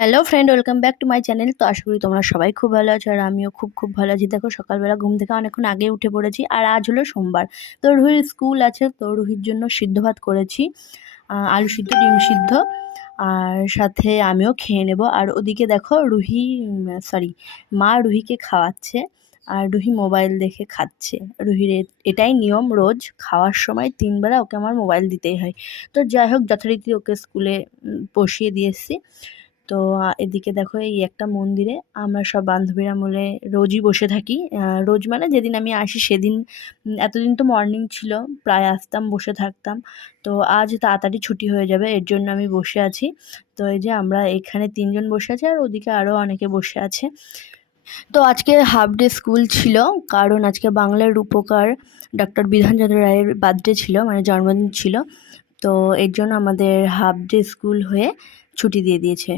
Hello friend, welcome back to my channel. তো আশা করি তোমরা সবাই খুব ভালো আছো, আর আমিও খুব খুব ভালো আছি। দেখো, সকালবেলা ঘুম থেকে অনেকক্ষণ আগে উঠে পড়েছি, আর আজ হলো সোমবার। তো রুহির স্কুল আছে, তো রুহির জন্য সিদ্ধ ভাত করেছি, আলু সিদ্ধ, ডিম সিদ্ধ, আর সাথে আমিও খেয়ে নেব। আর ওদিকে দেখো রুহি, সরি, মা রুহিকে খাওয়াচ্ছে, আর রুহি মোবাইল দেখে খাচ্ছে। রুহির এটাই নিয়ম, রোজ খাওয়ার সময় 3 বেলা ওকে আমার মোবাইল দিতেই হয়। তো যাই হোক, যথারীতি ওকে স্কুলে বসিয়ে দিয়ে এসেছি। তো এদিকে দেখো, এই একটা মন্দিরে আমরা সব বান্ধবীরা মিলে রোজই বসে থাকি। রোজ মানে যেদিন আমি আসি সেদিন। এতদিন তো মর্নিং ছিল, প্রায় আসতাম, বসে থাকতাম। তো আজ তাড়াতাড়ি ছুটি হয়ে যাবে, এর জন্য আমি বসে আছি। তো এই যে আমরা এখানে 3জন বসে আছি, আর ওদিকে আরও অনেকে বসে আছে। তো আজকে হাফ ডে স্কুল ছিল, কারণ আজকে বাংলার রূপকার ডক্টর বিধানচন্দ্র রায়ের বার্থডে ছিল, মানে জন্মদিন ছিল। তো এর জন্য আমাদের হাফ ডে স্কুল হয়ে ছুটি দিয়ে দিয়েছে।